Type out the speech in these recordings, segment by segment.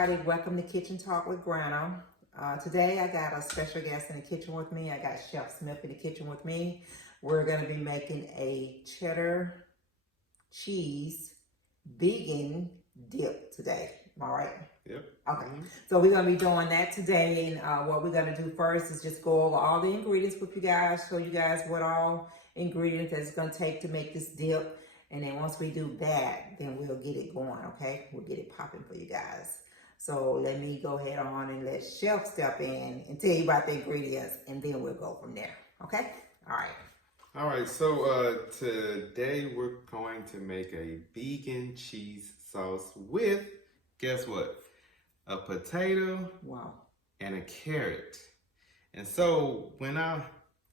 everybody. Welcome to Kitchen Talk with Granna. Today I got a special guest in the kitchen with me. I got Chef Smith in the kitchen with me. We're going to be making a cheddar cheese vegan dip today. All right? Yep. Okay. So we're going to be doing that today. And what we're going to do first is just go over all the ingredients with you guys, show you guys what all ingredients that it's going to take to make this dip. And then once we do that, then we'll get it going, okay? We'll get it popping for you guys. So let me go ahead on and let Chef step in and tell you about the ingredients, and then we'll go from there, okay? All right. All right, so today we're going to make a vegan cheese sauce with, guess what? A potato Wow. and a carrot. And so when I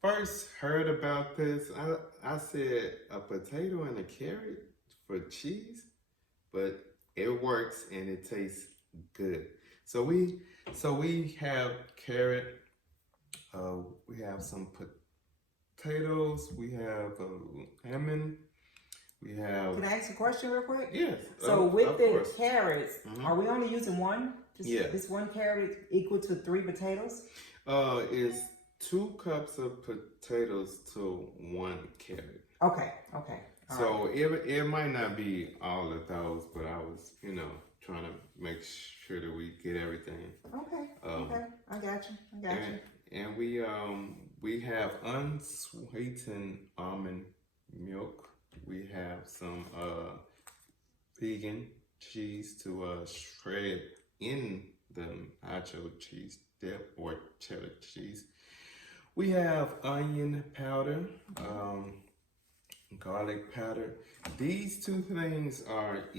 first heard about this, I said a potato and a carrot for cheese, but it works and it tastes good. So we have carrot, we have some potatoes, we have lemon, we have. Can I ask a question real quick? Yes. So with the course. carrots, are we only using one? Yeah. This one carrot equal to 3 potatoes? Is 2 cups of potatoes to 1 carrot. Okay. All So right. it might not be all of those, but I was, trying to make sure that we get everything. Okay. I got you. And we have unsweetened almond milk. We have some vegan cheese to shred in the nacho cheese dip or cheddar cheese. We have onion powder, garlic powder. These 2 things are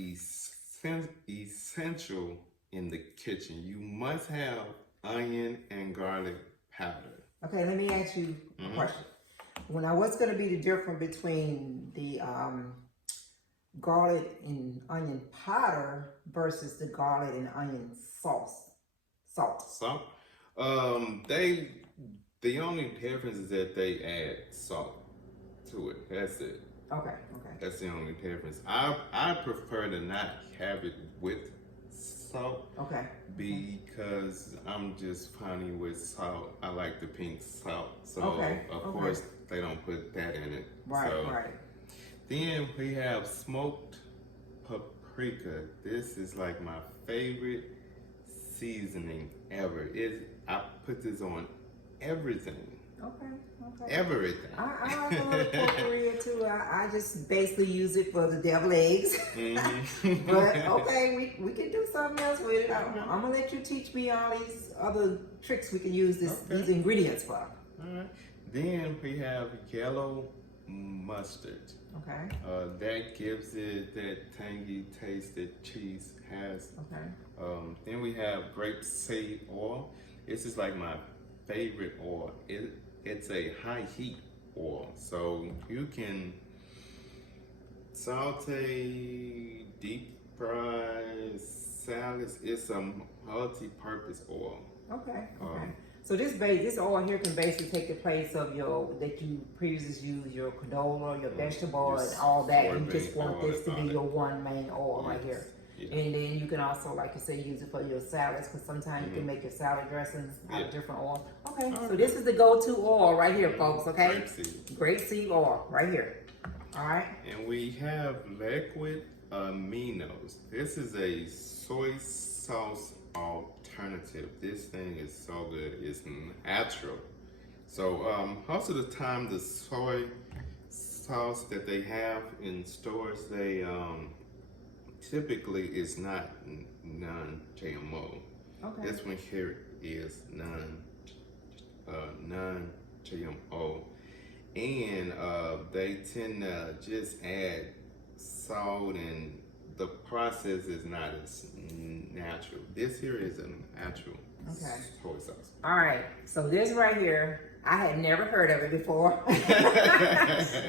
essential in the kitchen. You must have onion and garlic powder. Okay, let me ask you a question. What's going to be the difference between the garlic and onion powder versus the garlic and onion salt? Salt? The only difference is that they add salt to it. That's it. Okay. That's the only difference. I prefer to not have it with salt. Okay. Because I'm just funny with salt. I like the pink salt. So of course they don't put that in it. Right. Then we have smoked paprika. This is like my favorite seasoning ever. I put this on everything. Okay. Everything. I like a little potpourri too. I just basically use it for the devil eggs. But okay, we can do something else with it. I'm gonna let you teach me all these other tricks we can use these ingredients for. All right. Then we have yellow mustard. Okay. That gives it that tangy taste that cheese has. Okay. Then we have grapeseed oil. This is like my favorite oil. It's a high heat oil, so you can saute, deep fry salads. It's a multi-purpose oil. Okay. So this oil here can basically take the place of that you previously used, your canola, your vegetable oil, and all that. You just want this to be your one main oil right here. Yeah. And then you can also, like you say, use it for your salads, because sometimes you can make your salad dressings out of different oil. Okay, so this is the go-to oil right here, folks, okay? Grapeseed oil right here. All right. And we have liquid aminos. This is a soy sauce alternative. This thing is so good. It's natural. So most of the time, the soy sauce that they have in stores, they typically is not non-GMO. Okay. This one here is non-GMO, and they tend to just add salt, and the process is not as natural. This here is a natural soy sauce. All right, so this right here, I had never heard of it before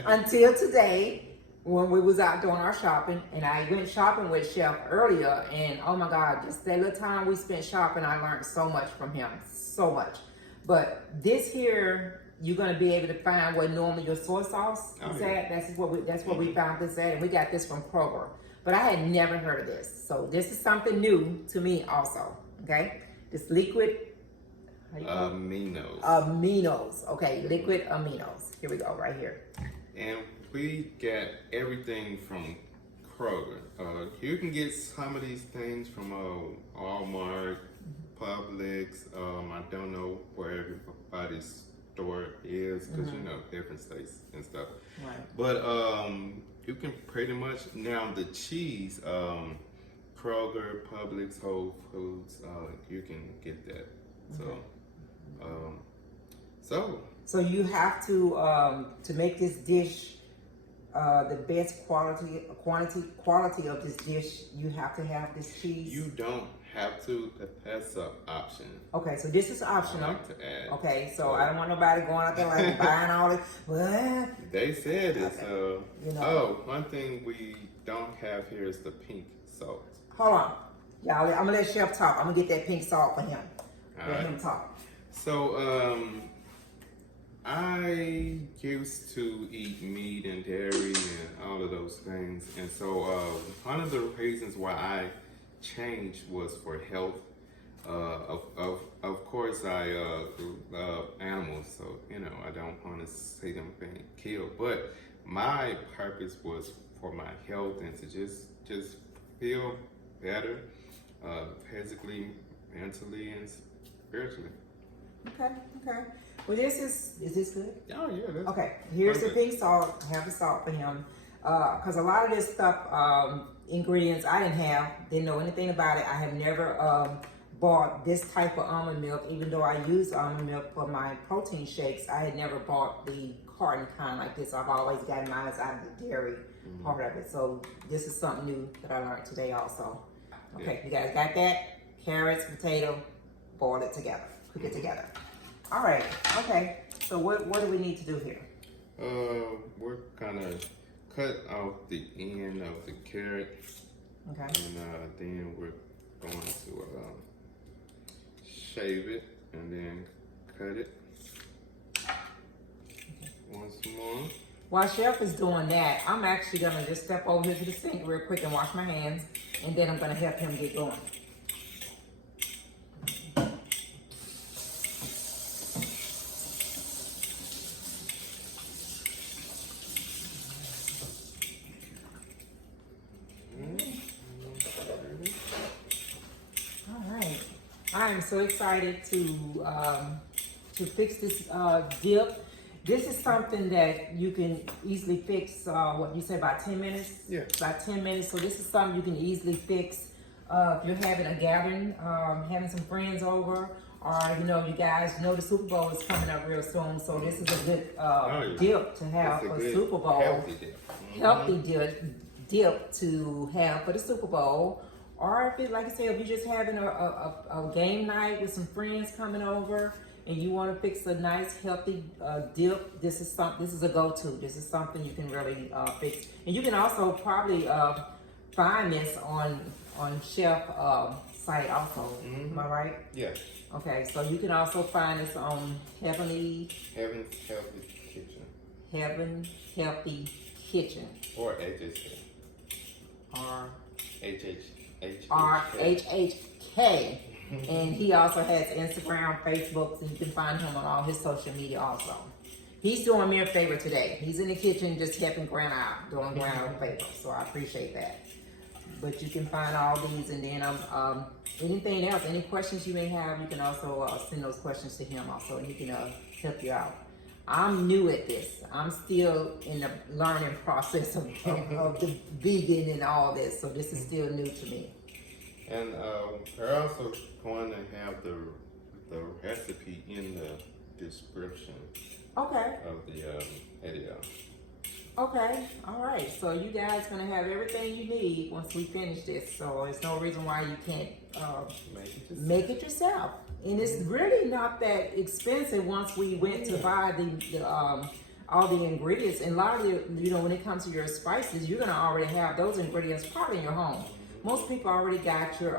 until today. When we was out doing our shopping, and I went shopping with Chef earlier, and oh my God, just that little time we spent shopping, I learned so much from him, so much. But this here, you're gonna be able to find what normally your soy sauce is at. That's what we found this at, and we got this from Kroger. but I had never heard of this. So this is something new to me also, okay? This liquid, how you call it? Aminos. Aminos, okay, liquid aminos. Here we go, right here. And we get everything from Kroger. You can get some of these things from Walmart, Publix. I don't know where everybody's store is because you know different states and stuff. Right. But you can pretty much now the cheese, Kroger, Publix, Whole Foods, you can get that. So you have to make this dish the best quality of this dish. You have to have this cheese. You don't have to. That's an option. Okay, so this is optional. I like to add. Okay, so I don't want nobody going out there like buying all this. What? They said it's You know. Oh, one thing we don't have here is the pink salt. Hold on, y'all. I'm gonna let Chef talk. I'm gonna get that pink salt for him. All Let right. him talk. So I used to eat meat and dairy and all of those things, and so one of the reasons why I changed was for health. Of course, I love animals, so you know I don't want to see them being killed. But my purpose was for my health and to just feel better, physically, mentally, and spiritually. Okay. Well, is this good? Oh yeah. That's Okay, here's the perfect. pink salt. I have the salt for him. Because a lot of this stuff, ingredients I didn't know anything about it. I have never bought this type of almond milk, even though I use almond milk for my protein shakes. I had never bought the carton kind like this. I've always gotten mine out of the dairy part of it. So this is something new that I learned today also. Okay, you guys got that? Carrots, potato, boil it together, cook it together. All right, okay. So what do we need to do here? We're gonna cut off the end of the carrot, Okay. and then we're going to shave it and then cut it once more. While Chef is doing that, I'm actually gonna just step over here to the sink real quick and wash my hands, and then I'm gonna help him get going. All right, I am so excited to fix this dip. This is something that you can easily fix, what you say, about 10 minutes? Yeah. About 10 minutes. So this is something you can easily fix if you're having a gathering, having some friends over, or, you know, you guys know the Super Bowl is coming up real soon. So this is a good dip to have It's a for good, Super Bowl. healthy dip. Healthy dip to have for the Super Bowl. Or if it, like I said, if you're just having a game night with some friends coming over, and you want to fix a nice healthy dip, this is a go-to. This is something you can really fix, and you can also probably find this on Chef site also. Am I right? Yeah. Okay, so you can also find this on Heaven's Healthy Kitchen Heaven Healthy Kitchen or HHK. or HHK. RHHK. And he also has Instagram, Facebook, and you can find him on all his social media also. He's doing me a favor today. He's in the kitchen just helping Granna out, doing Granna a favor. So I appreciate that. But you can find all these, and then anything else, any questions you may have, you can also send those questions to him also, and he can help you out. I'm new at this. I'm still in the learning process of the vegan and all this. So this is still new to me. And we're also going to have the recipe in the description Okay. of the video. Okay, all right. So you guys gonna have everything you need once we finish this. So there's no reason why you can't make it yourself. And it's really not that expensive once we went to buy the all the ingredients. And a lot of the, when it comes to your spices, you're gonna already have those ingredients probably in your home. Most people already got your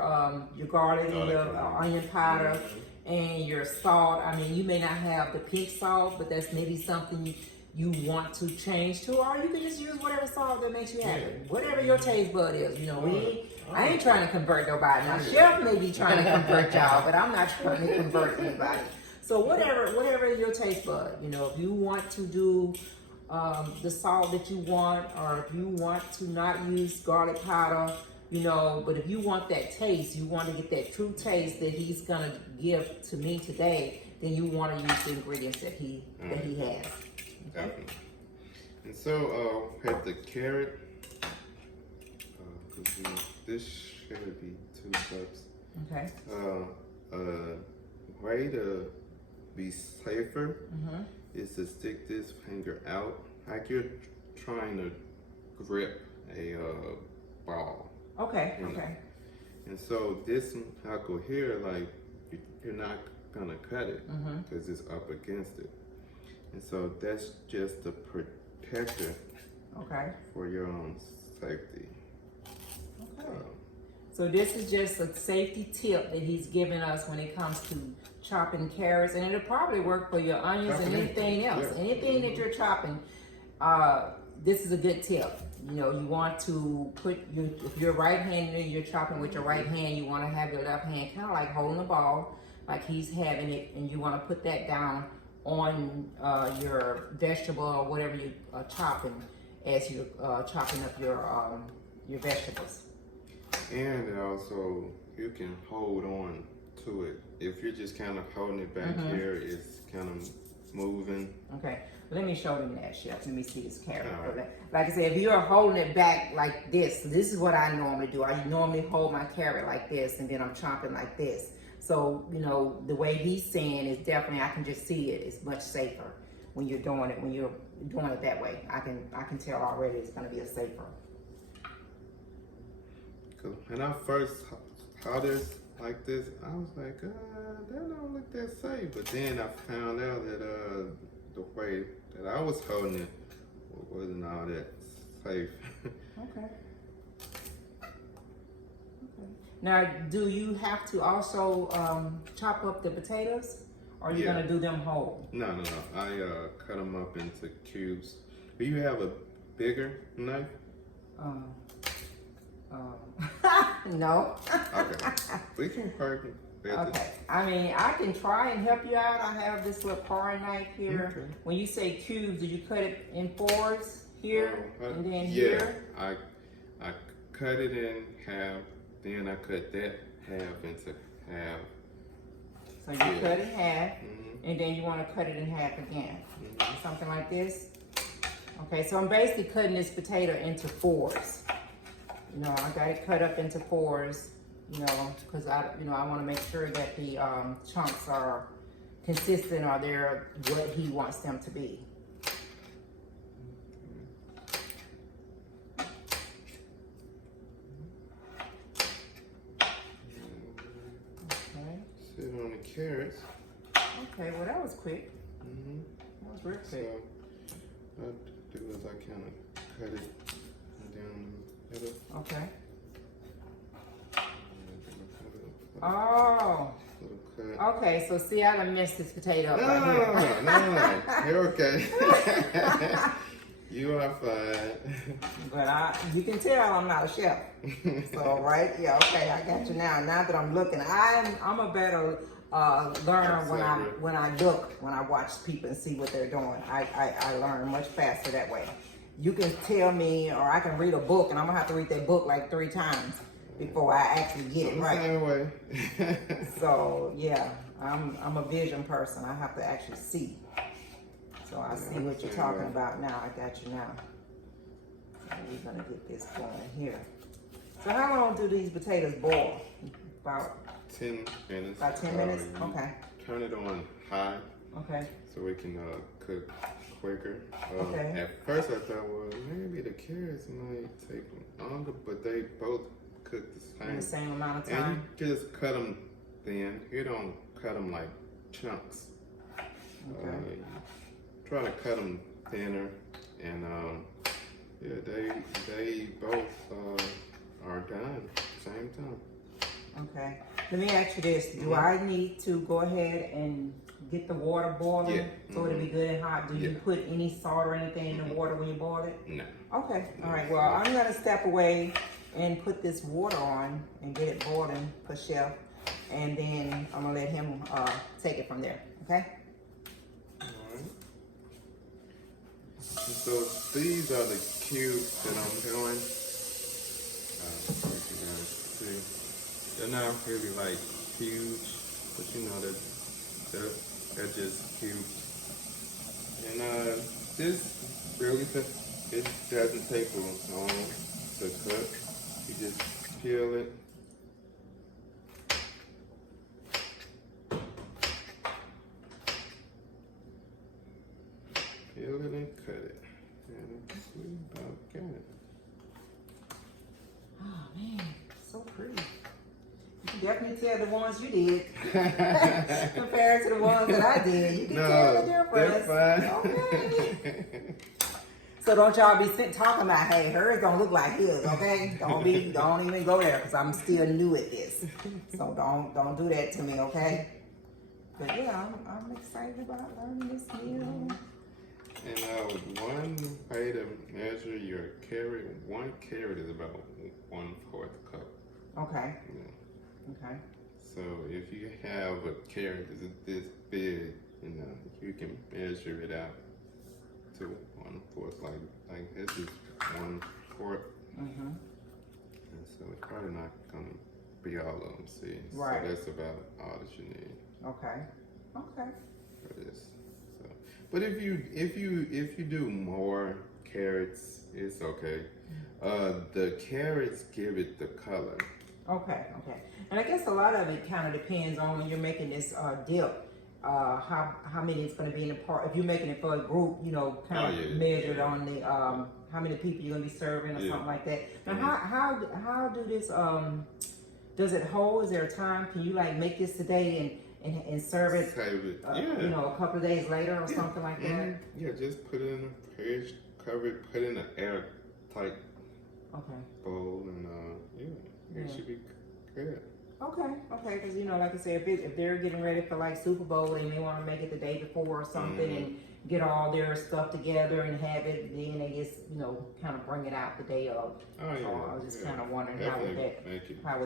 garlic, your onion powder, and your salt. I mean, you may not have the pink salt, but that's maybe something you want to change to, or you can just use whatever salt that makes you happy. Yeah. Whatever your taste bud is, you know. I ain't Oh. trying to convert nobody. Now, Chef may be trying to convert y'all, but I'm not trying to convert anybody. So whatever is your taste bud, you know, if you want to do the salt that you want, or if you want to not use garlic powder, you know, but if you want that taste, you want to get that true taste that he's gonna give to me today, then you want to use the ingredients that he has. Okay? Definitely. And so, have the carrot. This should be 2 cups. Okay. Way to be safer is to stick this finger out like you're trying to grip a ball. Okay. You know? Okay. And so this knuckle here, like you're not gonna cut it because it's up against it. And so that's just a protector. Okay. For your own safety. Okay. So this is just a safety tip that he's giving us when it comes to chopping carrots, and it'll probably work for your onions and anything else. Yeah. Anything that you're chopping, this is a good tip. You know, you want to put if you're right-handed and you're chopping with your right hand, you want to have your left hand kind of like holding the ball, like he's having it, and you want to put that down on your vegetable or whatever you are chopping as you're chopping up your vegetables. And also, you can hold on to it. If you're just kind of holding it back here, it's kind of moving. Okay, let me show them that, Chef. Let me see this carrot. Right. Like I said, if you're holding it back like this is what I normally do. I normally hold my carrot like this, and then I'm chopping like this. So, you know, the way he's saying is definitely, I can just see it. It's much safer when you're doing it. When you're doing it that way, I can tell already it's going to be a safer. Cool. And I first saw this like this, I was like, that don't look that safe. But then I found out that the way that I was holding it wasn't all that safe. Okay. Now, do you have to also chop up the potatoes, or are you gonna do them whole? No. I cut them up into cubes. Do you have a bigger knife? No. Okay. We can work it. Okay. I mean, I can try and help you out. I have this little paring knife here. Okay. When you say cubes, do you cut it in 4s here and then here? I cut it in half. Then I cut that half into half. So you cut it in half, and then you want to cut it in half again. Something like this. Okay, so I'm basically cutting this potato into 4s. You know, I got it cut up into 4s, you know, because I want to make sure that the chunks are consistent, or they're what he wants them to be. Sit on the carrots. Okay, well that was quick. That was real quick. So what I do is I kind of cut it down the middle. Okay. Little cut. Okay, so see, I done messed this potato up right here. No, you're okay. You are fine. But you can tell I'm not a chef. So, right? Yeah, okay, I got you now. Now that I'm looking, I'm a better learner when I look, when I watch people and see what they're doing. I learn much faster that way. You can tell me, or I can read a book, and I'm gonna have to read that book like 3 times before I actually get it right. Same way. So yeah, I'm a vision person. I have to actually see. So I see what you're talking about now. I got you now. So we're gonna get this going here. So how long do these potatoes boil? About 10 minutes. About 10 minutes? Okay. Turn it on high. Okay. So we can cook quicker. Okay. At first I thought, well, maybe the carrots might take longer, but they both cook In the same amount of time. And you just cut them thin. You don't cut them like chunks. Okay. Try to cut them thinner, and yeah, they both are done same time. Okay. Let me ask you this: do I need to go ahead and get the water boiling, Yeah. so it'll be good and hot. Do you put any salt or anything in the water when you boil it? No. Okay, all right. Well, I'm gonna step away and put this water on and get it boiling for Chef, and then I'm gonna let him take it from there. Okay. All right. So these are the cubes that I'm doing. You guys see, they're not really like huge, but you know that they're just cubes. And this really it doesn't take long to cook. You just peel it. Peel it and cut it. And we about got it. Oh man, so pretty. You can definitely tell the ones you did compared to the ones that I did. You can tell the difference. Okay. So don't y'all be talking about, hey, hers don't look like his, okay? Don't even go there, because I'm still new at this. So don't do that to me, okay? But yeah, I'm excited about learning this meal. And one way to measure your carrot, 1 carrot is about 1/4 cup. Okay. Yeah. Okay. So if you have a carrot that's this big, you know, you can measure it out to 1/4. Like this is 1/4. Mm-hmm. And so it's probably not gonna be all of them. See, right. So that's about all that you need. Okay. Okay. For this. So, but if you do more carrots, it's okay. The carrots give it the color. Okay, okay. And I guess a lot of it kind of depends on when you're making this dip, how many it's going to be in the part. If you're making it for a group, you know, kind of measured on the how many people you're going to be serving or something like that. Now, how do this does it hold? Is there a time? Can you like make this today and serve it? Save it. You know, a couple of days later or something like that. Yeah, just put it in a fridge, cover it, put it in an airtight bowl, and it should be good. Okay, because you know, like I said, if they're getting ready for like Super Bowl and they want to make it the day before or something and get all their stuff together and have it, then they just, you know, kind of bring it out the day of. Oh yeah. So I was just kind of wondering how would that keep? Yeah.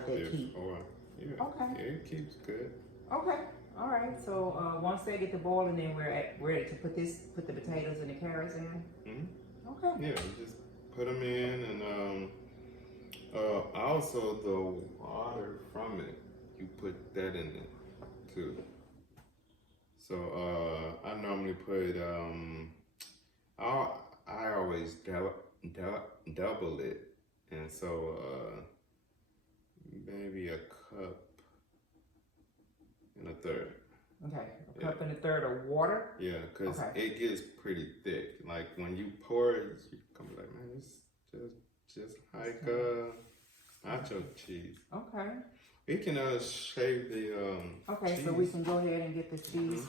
Okay. Yeah, it keeps good. Okay. All right. So once they get the boiling, then we're ready to put the potatoes and the carrots in. Okay. Yeah, just put them in, and also the water from it, you put that in it too. So I normally put I always double it, and so maybe a cup and a third. Okay, a cup and a third of water? Yeah, because it gets pretty thick. Like when you pour it, you come like, man, it's just like nacho cheese. Okay. We can shave the cheese. So we can go ahead and get the cheese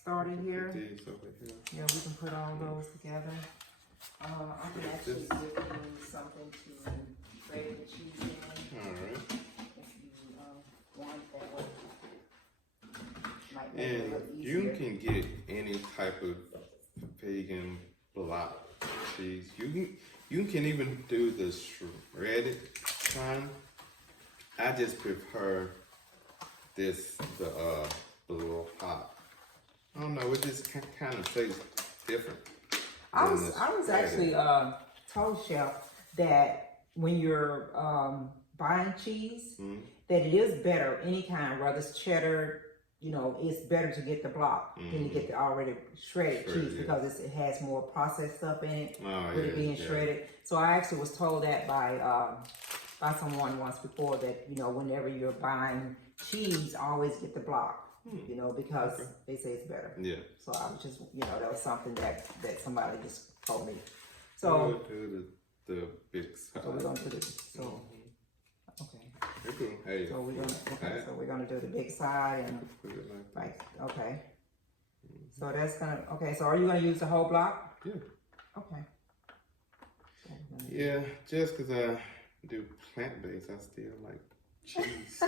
started here. These over here. Yeah, we can put all those together. I can actually give you something to grate the cheese in. All right. If you want that way. And you can get any type of vegan block cheese. You can even do the shredded kind. I just prefer the block. I don't know, it just kind of tastes different. I was actually told, Chef, that when you're buying cheese, that it is better, any kind, whether it's cheddar, you know, it's better to get the block than to get the already shredded cheese because it has more processed stuff in it with it being shredded. So I actually was told that by someone once before that, you know, whenever you're buying cheese, always get the block, you know, because they say it's better. Yeah. So I was just, you know, that was something that somebody just told me. So we'll do the big side. So we're gonna do this. So okay. Hey. So we're gonna do the big side and like okay. So that's gonna So are you gonna use the whole block? Yeah. Okay. Yeah, just because I do plant-based, I still like cheese.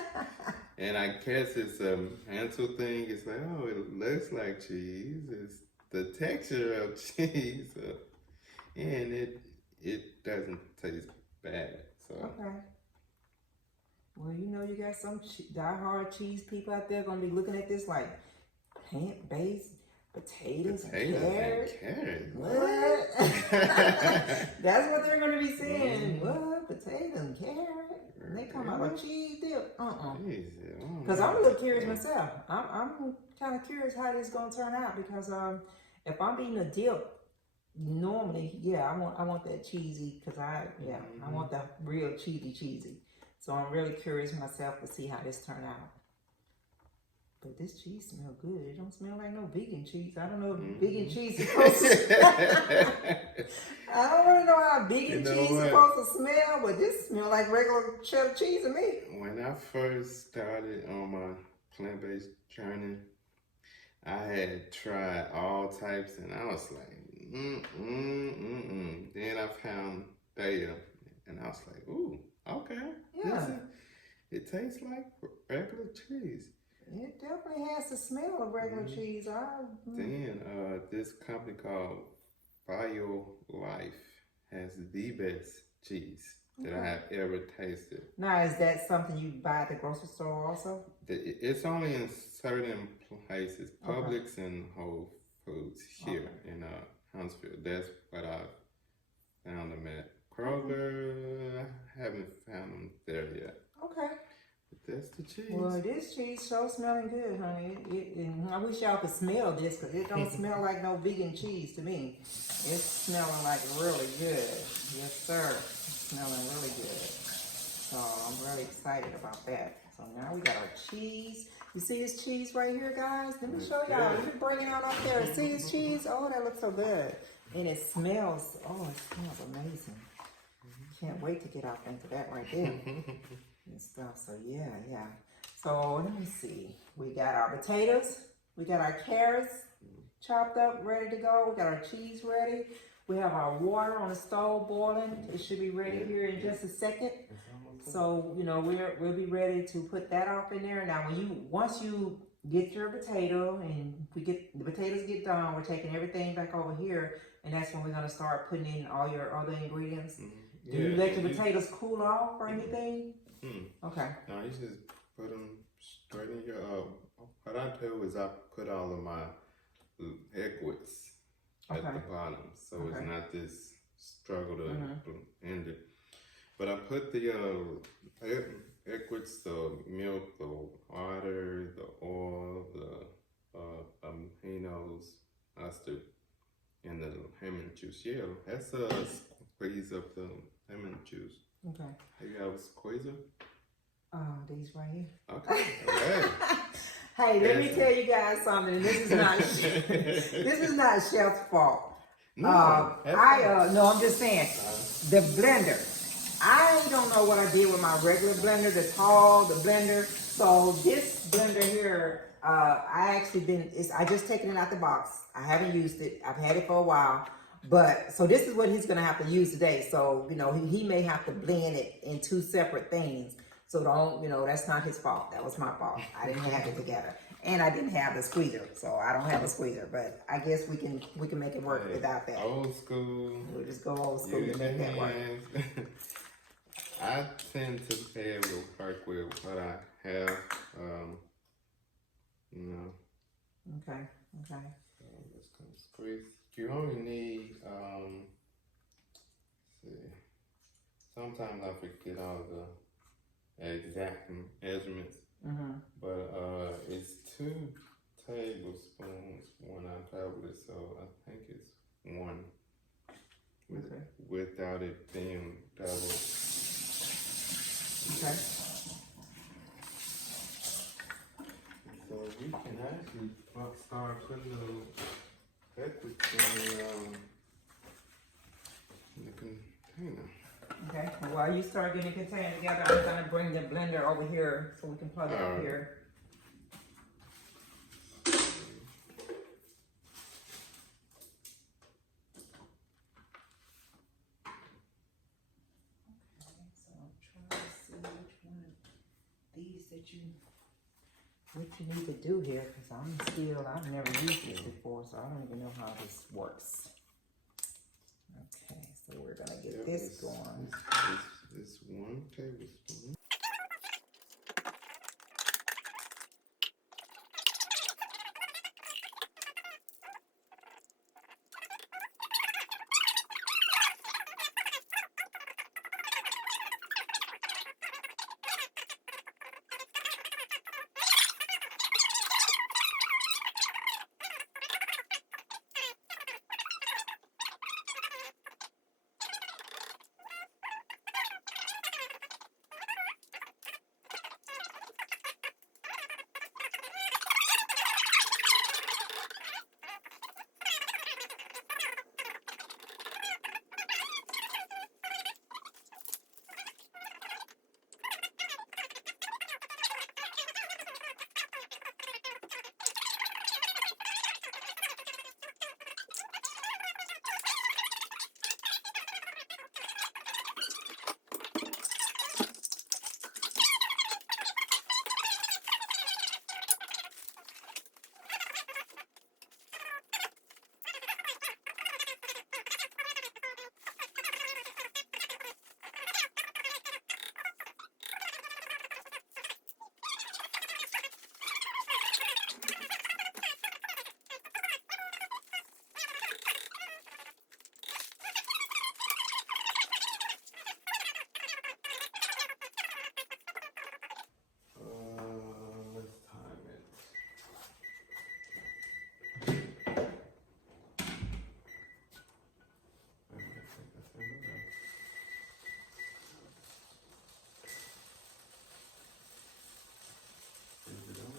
And I guess it's a mental thing. It's like, oh, it looks like cheese. It's the texture of cheese, and it doesn't taste bad. So Okay. Well, you know, you got some die-hard cheese people out there gonna be looking at this like plant-based potatoes and carrots. What? That's what they're gonna be saying. What? Potato and carrot? And they come out with cheese dip. Because I'm a little curious myself. I'm kind of curious how this is gonna turn out because if I'm eating a dip, normally, yeah, I want that cheesy because I want that real cheesy. So I'm really curious myself to see how this turn out. But this cheese smells good. It don't smell like no vegan cheese. I don't know if vegan cheese is supposed to I don't really know how vegan cheese is supposed to smell, but this smells like regular cheddar cheese to me. When I first started on my plant-based journey, I had tried all types and I was like, Then I found Thea and I was like, ooh, okay. Yeah. It tastes like regular cheese. It definitely has the smell of regular cheese. Then this company called Bio Life has the best cheese that I have ever tasted. Now, is that something you buy at the grocery store also? It's only in certain places, Publix and Whole Foods here in Huntsville. That's what I found them at. Kroger, I haven't found them there yet. Okay. But that's the cheese. Well, this cheese so smelling good, honey. And I wish y'all could smell this because it don't smell like no vegan cheese to me. It's smelling like really good. Yes, sir. It's smelling really good. So I'm really excited about that. So now we got our cheese. You see this cheese right here, guys? Let me show y'all. Let me bring it on up there. See this cheese? Oh, that looks so good. And it smells, it smells amazing. Can't wait to get out into that right there. And stuff. So yeah. So let me see. We got our potatoes. We got our carrots chopped up, ready to go. We got our cheese ready. We have our water on the stove boiling. It should be ready here in just a second. So we'll be ready to put that off in there. Now, once you get your potato and the potatoes get done, we're taking everything back over here, and that's when we're gonna start putting in all your other ingredients. Do you let your potatoes cool off or anything? Okay. No, you just put them straight in your. What I do is I put all of my liquids at the bottom, so it's not this struggle to end it. But I put the liquids, the milk, the water, the oil, the aminos, mustard, and the lemon juice. Yeah, that's a squeeze of the lemon juice. Okay. You have a squeezer? These right here. Okay. Hey, let me tell you guys something. This is not Chef's fault. No, I'm just saying the blender. I don't know what I did with my regular blender, the blender. So this blender here, I just taken it out the box. I haven't used it. I've had it for a while. But so this is what he's gonna have to use today. So he may have to blend it in two separate things. So that's not his fault. That was my fault. I didn't have it together, and I didn't have the squeezer. So I don't have a squeezer. But I guess we can make it work without that. Old school. We'll just go old school to make that work. I tend to be able to work with what I have. Okay. So let's go squeeze. You only need, sometimes I forget all the exact measurements, but it's 2 tablespoons when I double it, so I think it's 1 without it being double. Okay. So we can actually start putting the liquids in the container. Okay. Well, while you start getting the container together, I'm gonna bring the blender over here so we can plug it up here. Okay, so I'm trying to see which one that what you need to do here, because I've never used this before, so I don't even know how this works. Okay, so we're gonna get this going. It's 1 tablespoon. Let's time it. Is it on?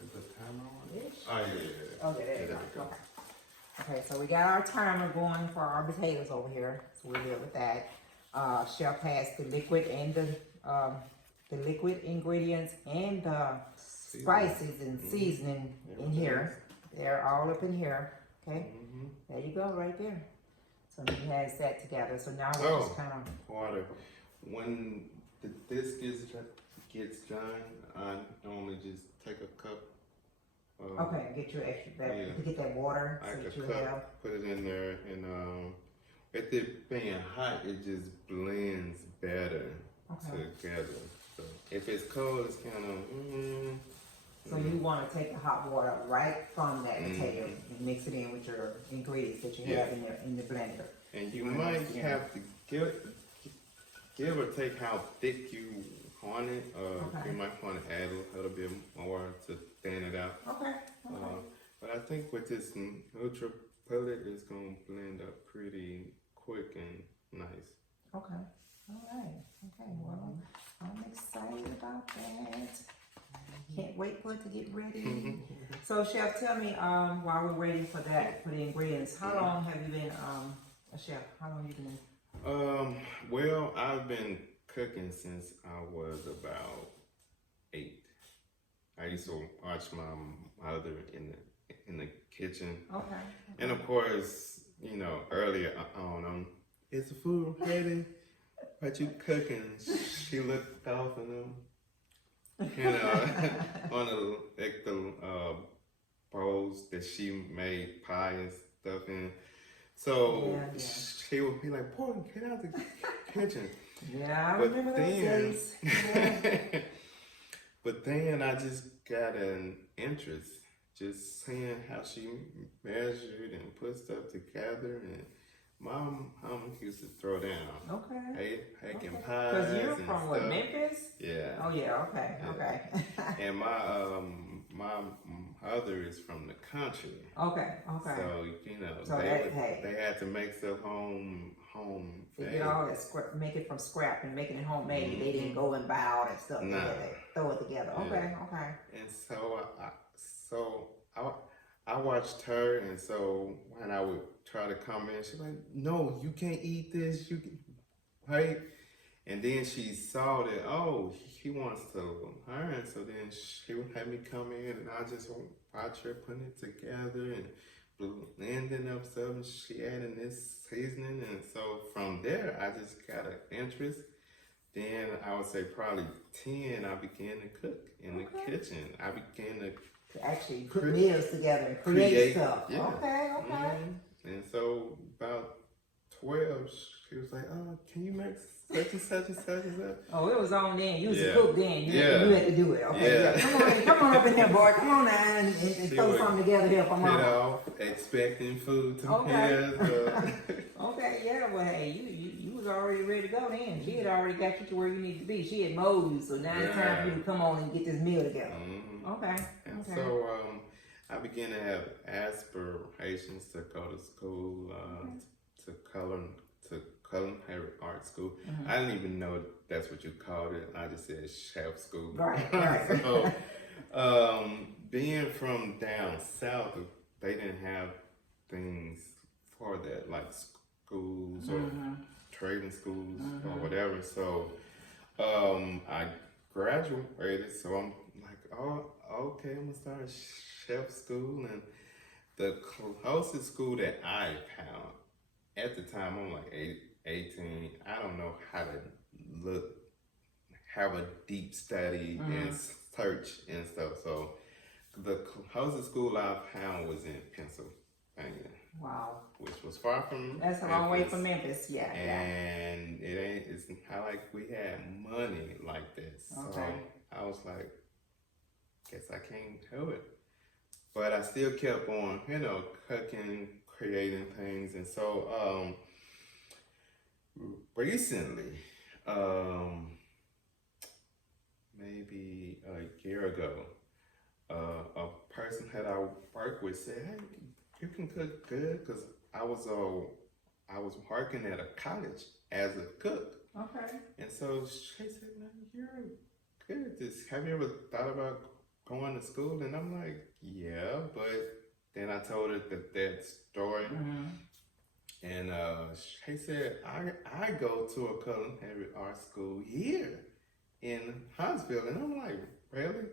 Is the timer on? Yes. Oh, yeah. Okay, there you go. Okay. Okay, so we got our timer going for our potatoes over here. So we're here with that. Chef has the liquid and the liquid ingredients and the spices and seasoning in here. They're all up in here. Okay, there you go, right there. So he has that together. So now we're just kind of water. When this gets done, I normally just take a cup. Okay, get your extra to get that water. Like so a cup, put it in there, and with it being hot, it just blends better together. So if it's cold, it's kind of. So you want to take the hot water right from that potato and mix it in with your ingredients that you have in the blender. And you might have to give or take how thick you want it. You might want to add a little bit more to thin it out. Okay. But I think with this neutral pellet, it's gonna blend up pretty quick and nice. Okay. All right. Okay. Well, I'm excited about that. Can't wait for it to get ready. So, Chef, tell me, while we're waiting for that, for the ingredients, how long have you been a chef? How long have you been? Well, I've been cooking since I was about 8. I used to watch my mother in the kitchen. Okay. And of course, you know, earlier on, is the food ready? What you cooking? She looked off and you know, on the bowls that she made pie and stuff in. So she would be like, "Boy, get out the kitchen." Yeah, I remember those days. Yeah. But then I just got an interest, just seeing how she measured and put stuff together, and Mom used to throw down. Okay. Making pies. Because you're and from stuff. what, Memphis? Yeah. Oh yeah. Okay. Yeah. Okay. And my mother is from the country. Okay. So you know, so they had to make stuff home. They get all that make it from scrap and making it homemade. They didn't go and buy all that stuff. No. They throw it together. Yeah. Okay. And so I watched her, and so when I would try to come in, she's like, "No, you can't eat this. You can, right?" And then she saw that, oh, he wants to learn. So then she would have me come in, and I just watch her putting it together and blending up stuff. She adding this seasoning, and so from there, I just got an interest. then I would say probably 10, I began to cook in the kitchen. I began to actually put meals together and create stuff. Yeah. Okay. And so about 12, she was like, "Oh, can you make such and such and such and such?" Oh, it was on then. You was a cook then. You had to do it. Okay. Yeah. Come on up in here, boy. Come on now and throw something together here for mama. You know, expecting food to prepare. Okay, yeah, well, hey, you was already ready to go then. She had already got you to where you need to be. She had molded you, so now it's time for you to come on and get this meal together. Okay. And so I began to have aspirations to go to school, to culinary art school. I didn't even know that's what you called it. I just said chef school. Right. So, being from down south, they didn't have things for that, like schools or trading schools or whatever. So I graduated, so I'm like, oh, okay, I'm gonna start chef school. And the closest school that I found at the time, I'm like 18, I don't know how to have a deep study and search and stuff. So the closest school I found was in Pennsylvania. Wow. Which was far from That's a long way from Memphis, yeah. And it's not like we had money like this. So I was like, guess I can't do it. But I still kept on, cooking, creating things. And so recently, maybe a year ago, a person that I work with said, "Hey, you can cook good," because I was working at a college as a cook. Okay. And so she said, "Man, you're good. Have you ever thought about going to school?" And I'm like, "Yeah," but then I told her that story. And she said, I go to a culinary art school here in Huntsville. And I'm like, really?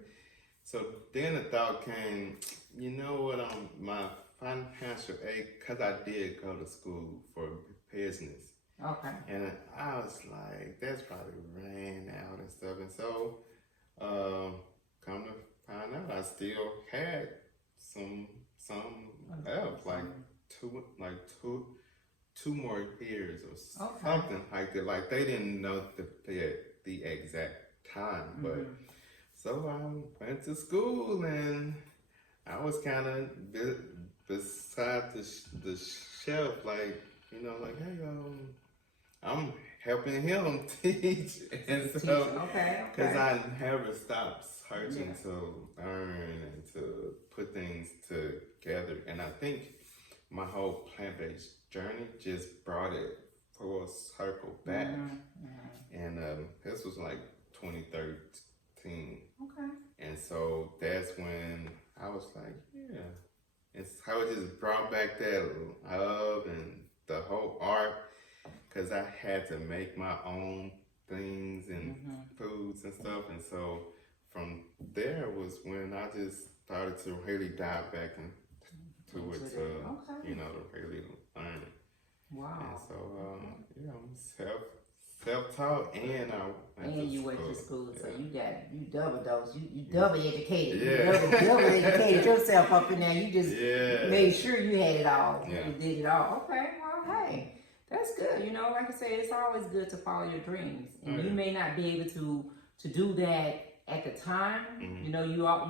So then the thought came, you know what, my financial aid, because I did go to school for business. Okay. And I was like, that's probably ran out and stuff. And so come to find out, I still had some else, like two more years or something like that. Like they didn't know the exact time, but so I went to school and I was kind of beside the shelf, like like, hey, I'm helping him teach, and so because I never stopped searching to learn and to put things together, and I think my whole plant-based journey just brought it full circle back. And this was like 2013. Okay. And so that's when I was like, yeah. And how it just brought back that love and the whole art, because I had to make my own things and foods and stuff. And so from there was when I just started to really dive back into it to, to really learn it. Wow. And so, I'm self-taught, and you went to school, so you double dose, you double educated, you double educated yourself up in there. You just made sure you had it all, you did it all. Okay, well, hey, that's good. Like I said, it's always good to follow your dreams, and you may not be able to do that at the time. You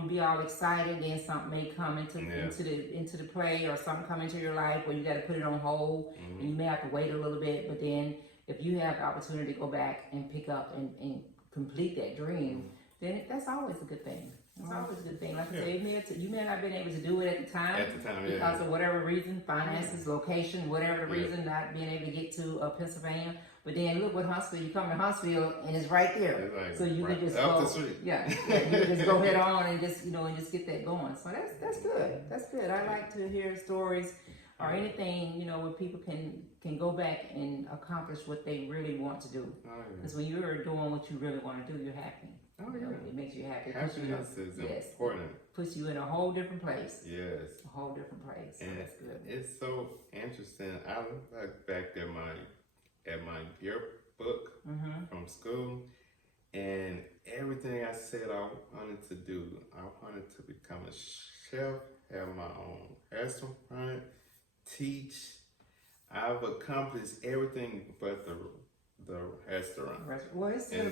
be all excited, then something may come into the play, or something come into your life where you got to put it on hold, and you may have to wait a little bit. But then if you have the opportunity to go back and pick up and complete that dream, then that's always a good thing. It's always a good thing. Like I said, you may not have been able to do it at the time because of whatever reason, finances, location, whatever the reason, not being able to get to Pennsylvania. But then look what Huntsville, you come to Huntsville and it's right there. Like, so you can just go, you can just go head on and just, and just get that going. So that's good. That's good. I like to hear stories or anything, where people can go back and accomplish what they really want to do. Because when you're doing what you really want to do, you're happy. It makes you happy. Happiness is important. Puts you in a whole different place. Yes. A whole different place. And that's good. It's so interesting. I look back at my year book from school, and everything I said I wanted to do, I wanted to become a chef, have my own restaurant, teach. I've accomplished everything but the restaurant. Well, it's still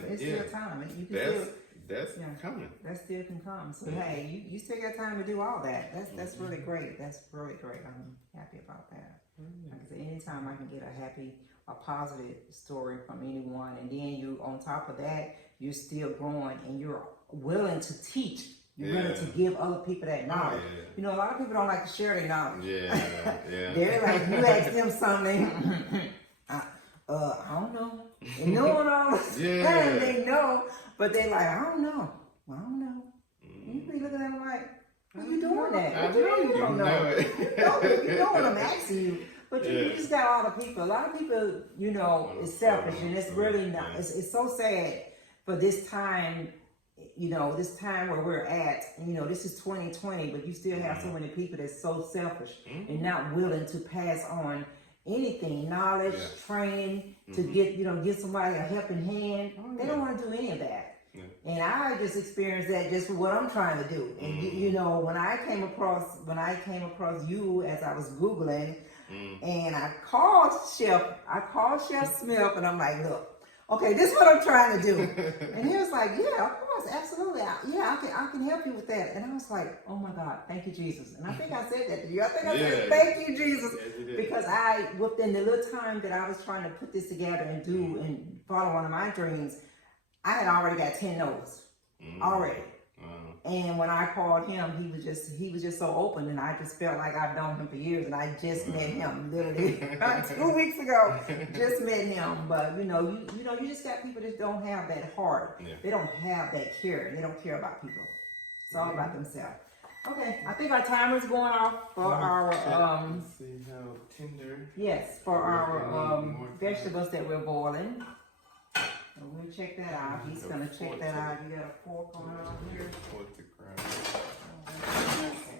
time. You can that's coming. That still can come. So hey, you still got time to do all that. That's really great. That's really great. I'm happy about that. Like I said, anytime I can get a positive story from anyone, and then you on top of that, you're still growing and you're willing to teach. You're willing to give other people that knowledge. Yeah. You know, a lot of people don't like to share their knowledge. Yeah. They're like, you ask them something, I don't know. And knowing all this time, they know, but they like, I don't know. Well, I don't know. You be looking at them like, why you doing that? I know you don't know it. You know what I'm asking you. But you just got a lot of people. A lot of people, you know, is selfish, and it's really not. It's so sad for this time. You know, this time where we're at, you know, this is 2020, but you still have so many people that's so selfish and not willing to pass on anything, knowledge, training, to give somebody a helping hand. They don't want to do any of that. And I just experienced that just for what I'm trying to do. And you know, when I came across you as I was Googling, and I called Chef Smith, and I'm like, look, okay, this is what I'm trying to do. And he was like, yeah, of course, absolutely. I can help you with that. And I was like, oh my God, thank you, Jesus. And I think I said that to you. I think I said, thank you, Jesus. Because within the little time that I was trying to put this together and do and follow one of my dreams, I had already got 10 no's already. And when I called him, he was just so open, and I just felt like I've known him for years, and I just met him literally 2 weeks ago. Just met him, but you just got people that don't have that heart. They don't have that care. They don't care about people. It's all about themselves. Okay, I think our timer's going off for our Let's see how tender. Yes, for our vegetables that we're boiling. So we'll check that out. He's gonna check that out. You got a fork on out here? Fork to grab.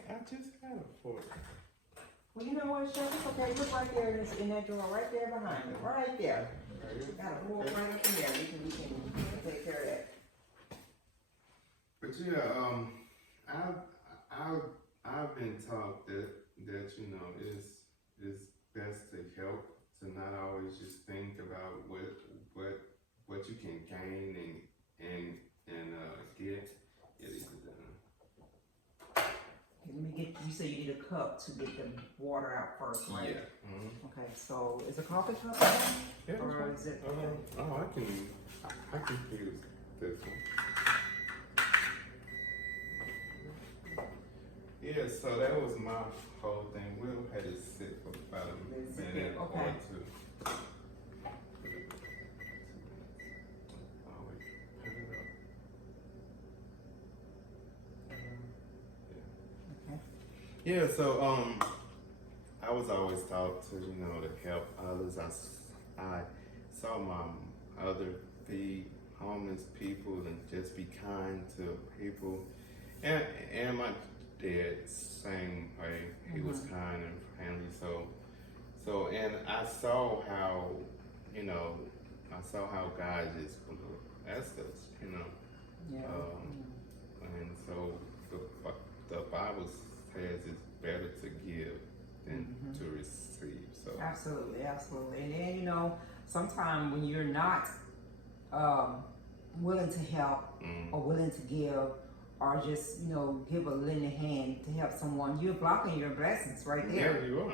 I just had a fork. Well, you know what, Chef? It's okay. Look right there in that drawer, right there behind you. Right there. Got a fork right up in there. We can take care of that. But yeah, I've been taught that you know it's best to help, to not always just think about what you can gain and get. Let me get. You say you need a cup to get the water out first, right? Yeah. Okay. So is a coffee cup? Yeah. Or is it? Oh, I can use this one. Yeah. So that was my whole thing. We'll have it sit for about a minute or two. Yeah, so I was always taught to, to help others. I saw my other feed homeless people and just be kind to people. And my dad, same way, he was kind and friendly. So and I saw how, God just blessed us, Yeah. And so the Bible says it's better to give than to receive. So Absolutely. And then sometimes when you're not willing to help or willing to give, or just give a lending hand to help someone, you're blocking your blessings right there. Yeah, you are.